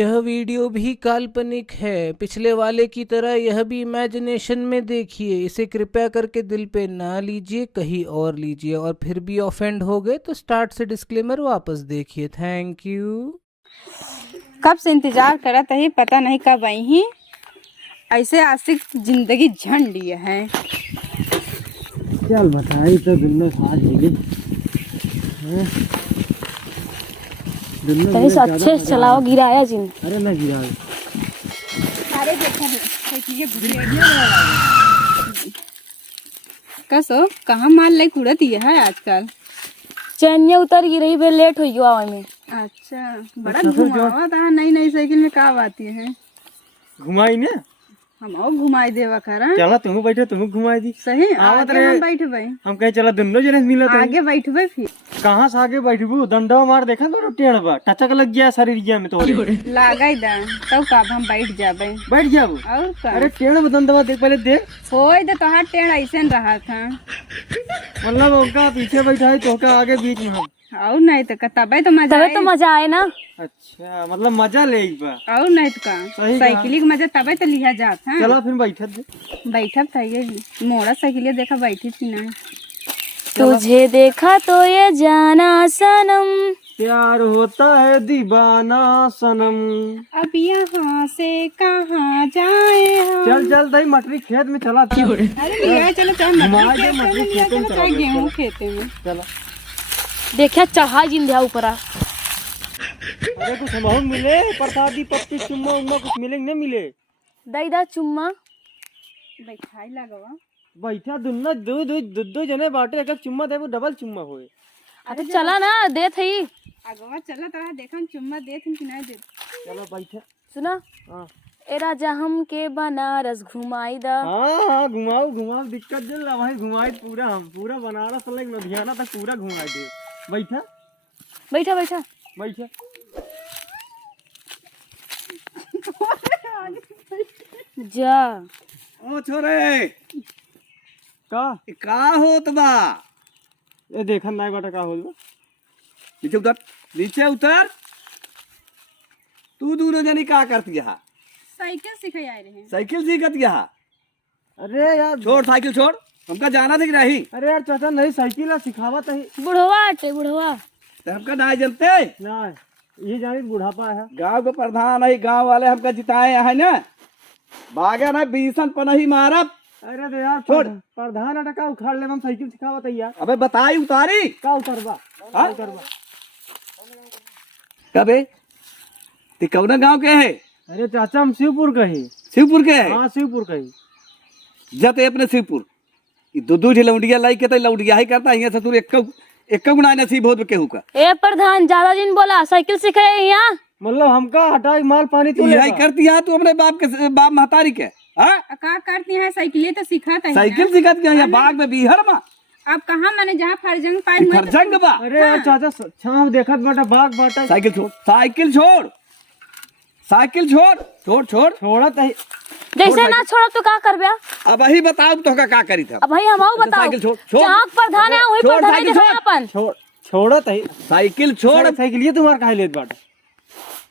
यह वीडियो भी काल्पनिक है। पिछले वाले की तरह यह भी इमेजिनेशन में देखिए। इसे कृपया करके दिल पे ना लीजिए, कहीं और लीजिए। और फिर भी ऑफेंड हो गए तो स्टार्ट से डिस्क्लेमर वापस देखिए। Thank you. कब से इंतजार करा था, पता नहीं कब आई ही। ऐसे आशिक जिंदगी झंड लिए है। चल बताई तो दिन में आज मिली कहीं से अच्छे से चलाओ, गिराया जिन। अरे ना गिरा। अरे देखो कसो कहाँ माल ले कुड़त ये है आजकल। चैनिया उतर गिरी बे, लेट हो गया आवे में। अच्छा बड़ा घुमावा था। नई नई साइकिल में का आती है। घुमाई ने हम और घुमाई देवा खरा। चला तुम बैठे, तुम घुमाई दी। सही आवत आगे रहे। हम बैठ भाई। हम कहे चला दोनों जने मिला था। आगे बैठबे फिर कहाँ से आगे बैठबू? डंडा मार देखा तो टेढ़बा टचक लग गया शरीर में तो लागाई दा तब कब हम बैठ जाबे। बैठ गया वो। और का अरे टेढ़ डंडा देख, पहले देख। होई दे तोहार टेढ़ ऐसे रहा था। मतलब उनका पीछे बैठा है तो का आगे बीच में हम। और नहीं तो तबे तो मजा तबे आए। तो मजा आए ना। अच्छा मतलब मजा ले एक बार। और नहीं तो का सही साइकिल के मजा तबे तो लिया जात है। चला फिर बैठे दे। बैठब था ये मोड़ा साइकिल देखा बैठी थी ना। तुझे देखा तो ये जाना सनम। प्यार होता है दीवाना सनम। अब यहाँ से कहाँ जाए हम। चल चल दही मटरी खेत में चला था। अरे लिया चलो चाहे घुमा मटरी के खेते मटरी में लिया खेते में चलो चाहे चला गेहूँ खेते में। चला। देखा चढ़ा जिन दिया ऊपरा। अरे कुछ हमहू मिले, प्रसादी पप्पी चुम्मा उम्मा कुछ मिले नहीं मिले? दई दा चुम्मा। बैठाई लगवा बैठा दुन्ना दो जने बाटे, एक चुम्मा दे डबल चुम्मा होए। अरे चला ना, दे थई। अगवा चला तो देखा चुम्मा देत कि नहीं देत। चलो बैठे। सुना हाँ ए राजा हम के बनारस घुमाई दा। हाँ घुमाओ घुमाओ, दिक्कत दिल ना भाई। घुमाई पूरा, हम पूरा बनारस लग लुधियाना तक पूरा घुमाई दे। बैठा बैठा बैठा बैठा। जा। ओ छोरे का होत बा? ये देखन ना बाटा का होल बा। नीचे उतर, नीचे उतर। तू दोनों जनी का करती है? साइकिल सिखाई आए रहे। साइकिल सीखत है? अरे यार छोड़ साइकिल छोड़, हमका जाना थी कि नहीं? अरे यार चाचा नहीं साइकिल सिखावत है। बुढ़वा आटे बुढ़वा। तो हमका ना जानते। ना ये जानी बुढ़ापा है। गांव के प्रधान है, गांव वाले हमका जिताए है ना। बागे ना बीसन पर नहीं मारब। अरे तो यार छोड़। प्रधान अटका उखाड़ ले, हम साइकिल सिखावत है यार। अबे बताई उतारी का उतरबा हाँ? उतरबा। कबे ते कौन गांव के है? अरे चाचा हम शिवपुर के ही। शिवपुर के है? हाँ शिवपुर के ही। जते अपने शिवपुर दो लौंडिया लाई के तो लौंडिया ही करता है। ससुर एक गुना नसीब हो केहू का। ए प्रधान ज्यादा दिन बोला, साइकिल सिखाए यहाँ। मतलब हमका हटाई माल पानी तू यही करती है तू अपने बाप महतारी के। हाँ? का करती है साइकिल तो सिखाता है। साइकिल सिखत के यहाँ बाग में बीहर में। अब कहाँ मैंने जहाँ फरजंग पाई हुई फरजंग बा। अरे यार चाचा छाव देखत बाटा बाग बाटा। साइकिल छोड़, साइकिल छोड़, साइकिल छोड़, छोड़ छोड़। छोड़त है। जैसे ना छोड़ा तो का करबे। अब वही बताओ तो का करी था। अब भाई हम आओ बताओ। साइकिल छोड़, छोड़। जहाँ प्रधान है वही छोड़, प्रधान साइकिल दिखाया छोड़। अपन। छोड़त है। साइकिल छोड़। साइकिल ये तुम्हार काहे लेत बाटा?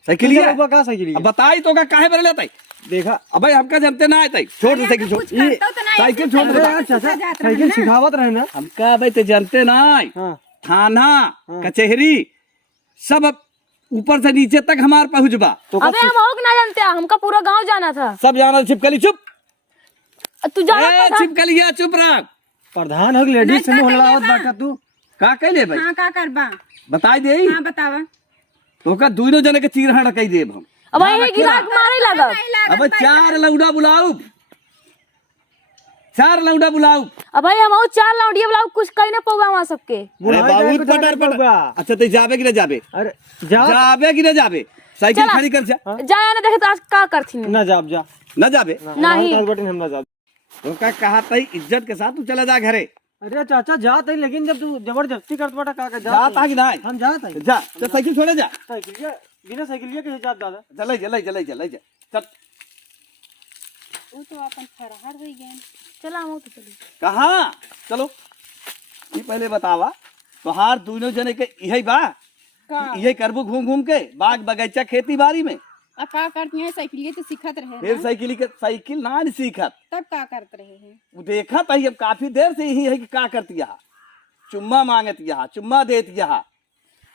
साइकिल ये का साइकिल अब बताई तो काहे बरे लेता देखा। अबे हमका जानते ना आते। छोड़ दे साइकिल छोड़। कुछ करता तो नहीं, साइकिल छोड़ अरे दे। यार चाचा साइकिल सिखावत रहे ना। हमका भाई ते जानते ना। हाँ थाना कचहरी सब ऊपर से नीचे तक हमार पहुँचबा। तो अबे हम आओ ना जानते, हमका पूरा गांव जाना था। सब जाना। छिपकली चुप। तू जाना ए, प्रधान। छिपकलिया चुप रह। प्रधान हो लेडीज से हल्लावत बाटा तू। का कहले भाई? हाँ का करबा। बताई दे। हाँ बतावा। तो का दोनों जने के चीर हड़कई देब हम। अब ये गिराक मारे लगा। अब चार लौड़ा बुलाऊ, चार लौड़ा बुलाऊ। अब भाई हम आओ चार लौंडिया बुलाओ, कुछ कहीं ना पौवा वहाँ सबके। अरे बहुत पटर पटर। अच्छा तो जाबे कि ना जाबे? अरे जा जाबे कि ना जाबे? साइकिल चला। खड़ी कर जा। जाया ना देखे तो आज का करथी। ना जाब जा ना जाबे? नहीं हम ना जाब। तो का कहा तई इज्जत के साथ तू चला जा घरे। अरे चाचा जात है, लेकिन जब तू जबरदस्ती करत बाटा का जाता कि नहीं? हम जात है। जा तो साइकिल छोड़े जा। साइकिल बिना साइकिल के हिसाब दादा। चले चले चले चले जा चल। वो तो अपन फरहर हो गए। चला हम तो चली। कहाँ चलो ये पहले बतावा। तोहार दोनों जने के यही बा? यही करबू घूम घूम के बाग बगीचा खेती बाड़ी में? अब का करती हैं साइकिल तो सीखत रहे फिर ना? साइकिल ना नहीं सीखत। तब का करते रहे हैं? वो देखा तही अब काफी देर से यही है कि का करती है, चुम्मा मांगती है, चुम्मा देती है।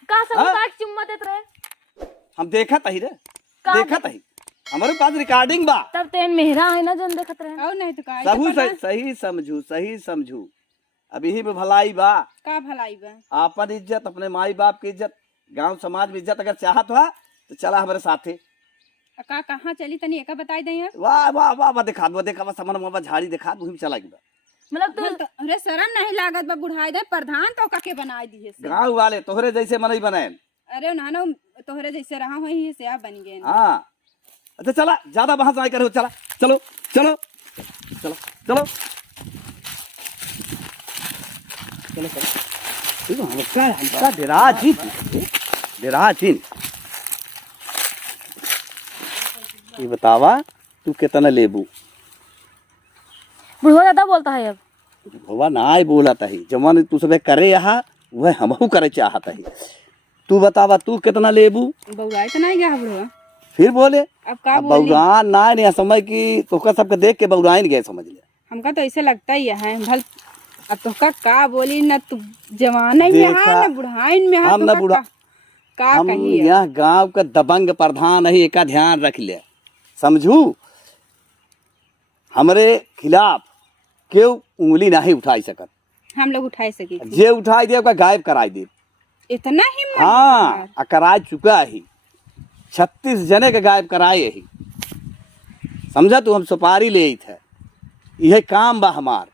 का सब हाँ? का चुम्मा देत रहे? हम देखा तही रे, देखा तही, हमारे पास रिकॉर्डिंग बा। तब तेन मेहरा है ना जन देखत रहे। और नहीं तो का सबू सही समझू, सही समझू। अब यही में भलाई बा, का भलाई बा? आपन इज्जत, अपने माई बाप की इज्जत, गांव समाज में इज्जत अगर चाहत हुआ तो चला हमारे साथे। का कहाँ चली तनी एका बताई दे यार। वाह वाह वाह वाह, दिखा दो, देखा समन मामा झाड़ी दिखा दो, ही चला गया। मतलब तू अरे शर्म नहीं लागत बा? बुढ़ाई दे प्रधान तो का के बनाई दिए से। गांव वाले तोहरे जैसे मनई बनाए। अरे ना ना तोहरे जैसे रहा हो ही से आप बन गए ना। हाँ अच्छा चला, ज्यादा बहस नहीं करो, चला चलो चलो चलो चलो चलो चलो। हमका डेराजीन ये बतावा तू कितना लेबू? बुढ़वा ज्यादा बोलता है अब। भवा ना बोला तही, जमान तू सब करे यहाँ वह हमहू करे चाहत है। तू बतावा तू कितना लेबू? बउराई तो नहीं गया बुढ़वा। फिर बोले अब का बोली? बउरान ना नहीं समय की तोका सबके देख के बउराइन गए, समझ ले। हमका तो ऐसे लगता ही है भल। अब तो का बोली न तू जवाना में देखा, है न बुढ़ाइन में है। हम न बुढ़ा, का हम कही यहाँ गांव का दबंग प्रधान है, एक ध्यान रख ले, समझू। हमरे खिलाफ क्यों उंगली नहीं उठाई सकत। हम लोग उठाई सकी थी। जे उठाई दे ओका गायब कराई दे। इतना हिम्मत? हाँ कराई चुका ही, 36 जने के गायब कराए ही, समझा तू। हम सुपारी ले आई थे, यह काम बा हमार।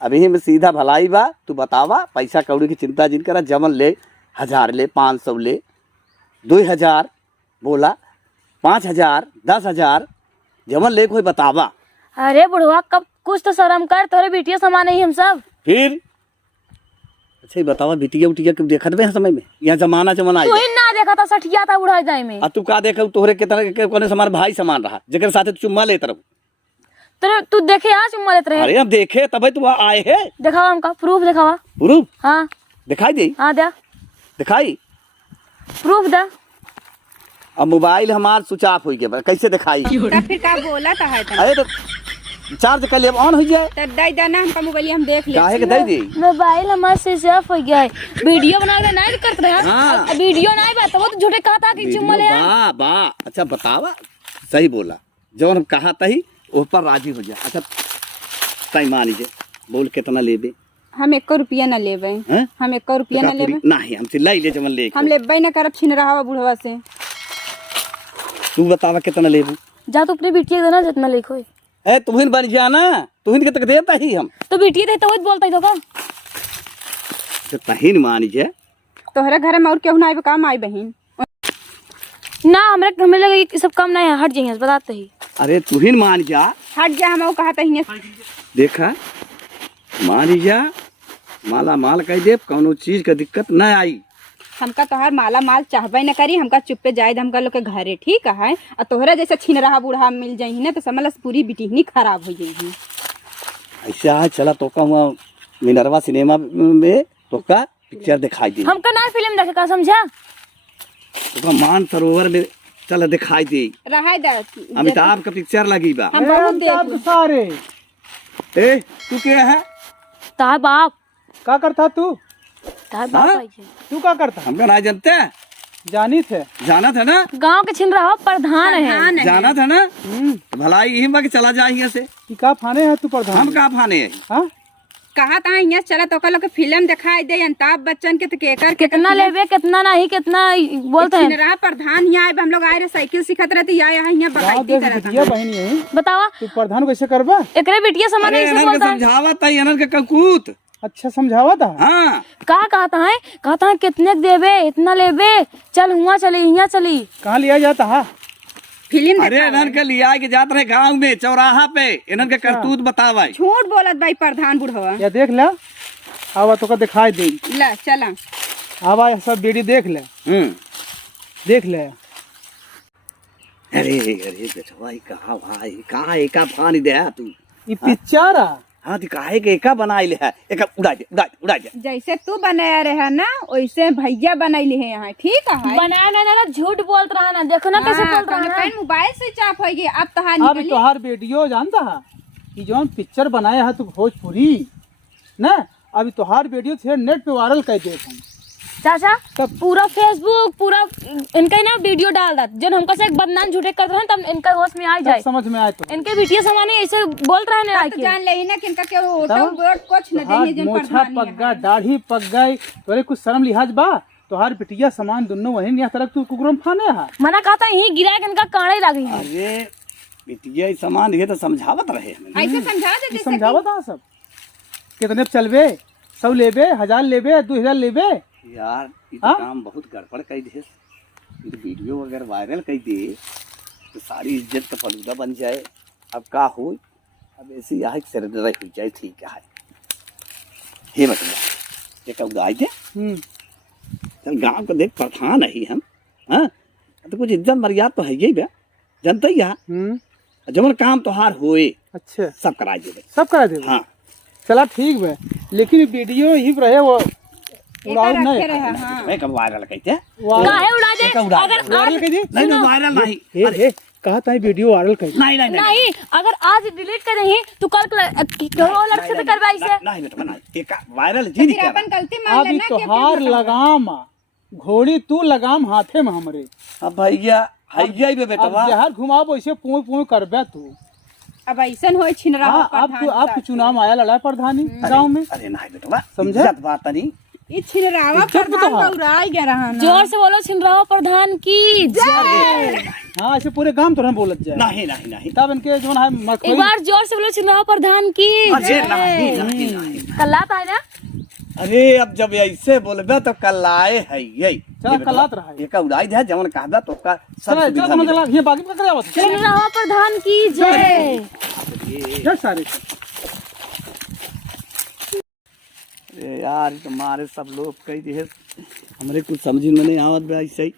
अभी में सीधा भलाई बा। तू बतावा, पैसा कौड़ी की चिंता जिन करा, जमन ले 1000 ले, 500 ले, 2000 बोला, 5000, 10,000 जमन ले, कोई बतावा। अरे बुढ़वा कब कुछ तो शर्म कर, तोरे बिटिया समान नहीं हम सब। फिर अच्छा ये बतावा, बिटिया उटिया कब देखत बे समय में? यहाँ जमाना आई। तू ही ना देखा था सठिया था बुढ़ाई जाए में। आ तू का देखा तोहरे के तरह के कोने हमारे भाई समान रहा, जेकर साथे तू चुम्मा लेत रहू। तेरे तू देखे आज चुम्मा लेते रहे। अरे हम देखे तभी तू आए है। दिखावा हमका प्रूफ, दिखावा। प्रूफ? हाँ दिखाई दे। हाँ दे दिखाई प्रूफ दे। अब मोबाइल हमार स्विच ऑफ हो गया, कैसे दिखाई? तब फिर का बोला था है तब? अरे तो चार्ज कर ले, ऑन हो जाए। तब दई देना हमका मोबाइल हम देख ले। काहे के दे दी? मोबाइल हमारे स्विच ऑफ हो गया है। वीडियो बना के नहीं करते रहे। हाँ। वीडियो नहीं बात वो तो झूठे कहा था कि चुम्मा ले। वाह वाह, अच्छा बतावा, सही बोला। जब हम कहा तही उस पर राजी हो जाए। अच्छा तय मान लीजिए, बोल कितना लेबे? हम 1 रुपया न लेबे। हैं? हम 1 रुपया न लेबे। नहीं हम चिल्लाई ले, जमन ले। हम लेबे न करब, छिन रहा बुढ़वा से। तू बतावा कितना लेबू? जा तू अपनी बिटिया देना जितना लिखो। ए तुहिन बन जाना, तुहिन के तक देता ही हम तो बिटिया दे तो वो बोलता ही तो का। तो तहिन मान लीजिए। तोहरे घर में और केहू ना आइबे? काम आई बहिन ना हमें लगे ये सब काम नहीं है, हट जाइए बताते ही। अरे तुहिन मान जा। हट जा, हम कहा था देखा मान जा, माला माल कह दे, कौनो चीज का दिक्कत न आई। हमका तोहर माला माल चाहबे न करी, हमका चुप्पे जायद हमका लोग के घरे, ठीक है। और तोहरा जैसा छिन रहा बूढ़ा मिल जाई ना तो समझ पूरी बिटिहनी खराब हो जाई। ऐसे आज चला तो का हुआ मिनरवा सिनेमा में तो का पिक्चर दिखाई दी। हमका ना फिल्म देखे का समझा। तो का मान सरोवर में चल दिखाई दी। रहा दे अमिताभ का पिक्चर लगी बा। हम बहुत देख सारे ए तू क्या है? तार बाप का करता तू? तार बाप हाँ? आई है। तू का करता? हमका ना जानते हैं? जानी थे। जाना था ना, गांव के छिन रहा प्रधान है। जाना था ना। भलाई यही बा कि चला जा यहाँ से। कि का फाने है तू प्रधान? हम का फाने है? हाँ? कहा था यहाँ चला तो लोग फिल्म दिखाई दे अमिताभ बच्चन के, तो केकर कितना लेबे कितना नहीं कितना बोलते हैं। रहा प्रधान यहाँ आए, हम लोग आए रहे साइकिल सिखत रहते, यहाँ यहाँ बकायदी तरह बिटिया बहन यही बतावा तू प्रधान कैसे करबा? एकरे बिटिया समान अरे ऐसे अनन बोलता के है। समझावत है, अनन के कंकूत। अच्छा समझावा था। हाँ कहा कहता है कितने देबे इतना लेबे, चल हुआ चली यहाँ चली। कहाँ लिया जाता है? फिल्म अरे इन्हन के लिया के जात रहे गांव में चौराहा पे, इन्हन के करतूत बतावा। झूठ बोलत भाई प्रधान बुढ़वा। या देख ले, आवा तो का दिखाई दे। ला चला आवा सब वीडियो देख ले, देख ले। अरे अरे बेटवा कहा भाई, कहा एका फान दे तू? ये पिक्चर हाँ दिखाए के एका बनाए ले है एक उड़ा दे उड़ा दे उड़ा दे। जैसे तू बनाया रहा ना वैसे भैया बनैले है यहाँ ठीक है। बनाया ना झूठ बोलत रहा ना, देखो ना कैसे बोल रहा है। मोबाइल स्विच ऑफ हो गया अब तहार अभी निकली। तोहार वीडियो जानता है कि जौन पिक्चर बनाया है तू भोजपुरी ना, अभी तोहार वीडियो थे नेट पे वायरल कर दे हम। चाचा तब पूरा फेसबुक पूरा इनका ना वीडियो डाल रहा जो हमको से एक बदनाम झूठे कर रहे हैं, तब इनका होश में आ जाए, समझ में आए तो इनके वीडियो समाने ऐसे बोल रहे हैं तो जान ले ना कि इनका के वोट वोट कुछ न देही जन मोछा प्रधान पक गया, दाढ़ी पक गई, तोरे कुछ शर्म लिहाज बा? तोहार बिटिया सामान दोनों वही नहीं तरह तू कुकरम फाने है। मना कहता यही गिरा के इनका कांड़े लगी है। अरे बिटिया ई सामान ये तो समझावत रहे हमें। ऐसे समझा दे जैसे समझावत हाँ सब कितने चलबे, 100 लेबे, 1000 लेबे, 2000 लेबे। यार ये तो काम बहुत गड़बड़ कर दे, ये तो वीडियो अगर वायरल कर दे तो सारी इज्जत का फलूदा बन जाए। अब का हो, अब ऐसी यहाँ सिर हो जाए। ठीक है हे मतलब ये कब आए थे चल गांव को देख प्रधान है हम, हाँ तो कुछ इज्जत मर्यादा तो है ही बे, जनता ही है जमन काम तोहार होए अच्छा सब करा देबे, सब करा देबे। हाँ चला ठीक बे, लेकिन वीडियो ही रहे वो उड़ाऊ रखे नहीं रहे हाँ। मैं कब वायरल कहते काहे उड़ा दे? का उड़ा अगर वायरल कर दी। नहीं नहीं वायरल नहीं। हे कहा था वीडियो वायरल कर दी। नहीं नहीं नहीं, अगर आज डिलीट करेंगे तो कल लड़के से करवाई से नहीं बेटा नहीं एक वायरल जी नहीं फिर कर अपन गलती मान अभी लेना कि तोहार लगाम घोड़ी तू लगाम हाथे में हमरे, अब भैया हैया ही बे बेटा अब जहर घुमाओ वैसे पोई पोई करबे तू। अब ऐसन हो छिन रहा हाँ आपको चुनाव आया लड़ा प्रधानी गाँव में, अरे नहीं बेटा समझा? इज्जत बात नहीं। ये छिन रहा इज्जत प्रधान बताओ। उड़ाई गया रहा ना। जोर से बोलो छिनराव प्रधान की जय। हाँ ऐसे पूरे गांव तो बोलत जाए। नहीं नहीं नहीं तब इनके जो है एक मखोई बार जोर से बोलो छिनराव प्रधान की अरे नहीं जय। नहीं नहीं। कल्लात है ना, अरे अब जब ऐसे बोलबे तो कल आए है यही चल कलात रहा है। एक उड़ाई दे जवन कहदा तो का सब चल सुविधा चल मिले। चला ये बाकी का करे आवत छिनराव प्रधान की जय। ये सारे अरे यार तुम्हारे सब लोग कह दे हमरे कुछ समझ में नहीं आवत बे ऐसे ही।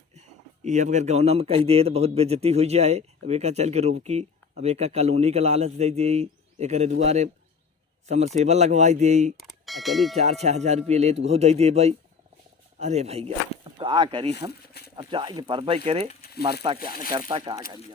ये अब अगर गौना में कह दे तो बहुत बेइज्जती हो जाए। अब एक चल के रोकी, अब एक कॉलोनी का लालच दे दे, एक दुआरे समरसेबल लगवाई दे, चलिए 4-6 हज़ार रुपये ले तो दे दे भाई। अरे भैया अब का करी हम, अब चाहे परवाई करे मरता क्या न करता क्या करी।